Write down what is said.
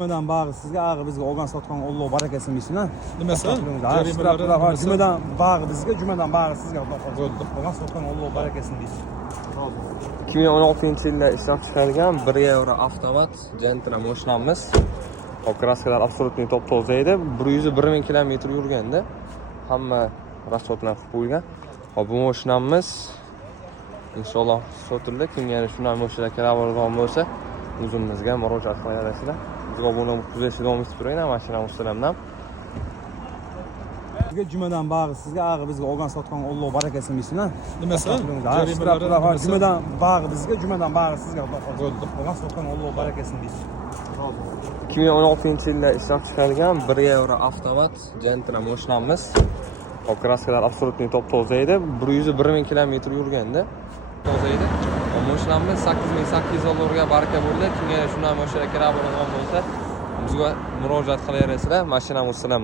Jumadan bag'ri sizga, ag'i bizga olgan sotgan Alloh barakasini bersin. Nimasi? Jumadan bag'ri bizga, jumadan bag'ri sizga bo'ldi. Olgan sotgan Alloh barakasini bersin. 2016-yilda ishlab chiqarilgan 1 yevro avtomat Gentra mashinamiz. Hop, kraskalar absolutniy top-toza edi. 101 kilometr yurganda hamma rasxodlar qilib qo'ygan. Hop, bu mashinamiz inshaalloh sotildi. Kimga yana shunday mashina kerak bo'lgan bo'lsa, o'zimizga murojaat qilaverasizlar. Bizga obuna bo'lib kuzatishni davom etib turinglar. Mashinamiz bilan Sizga jumadan bag'ri sizga, ag'i bizga olgan sotgan Alloh barakasini bersin. Nimasi? Jumadan bag'ri bizga, jumadan bag'ri sizga bo'ldi. Olgan sotgan Alloh barakasini bersin. 2016-yilda ishlab chiqarilgan 1 yevro avtomat Gentra mashinamiz. Hop, kraskalar absolutniy top-toza edi. 101 kilometr yurganda toza edi. Mashinamiz 8800 dollarga baraka bo'ldi. Kimga shunday mashina kerak bo'lgan bo'lsa, bizga murojaat qilaverasizlar. Mashinamiz bilan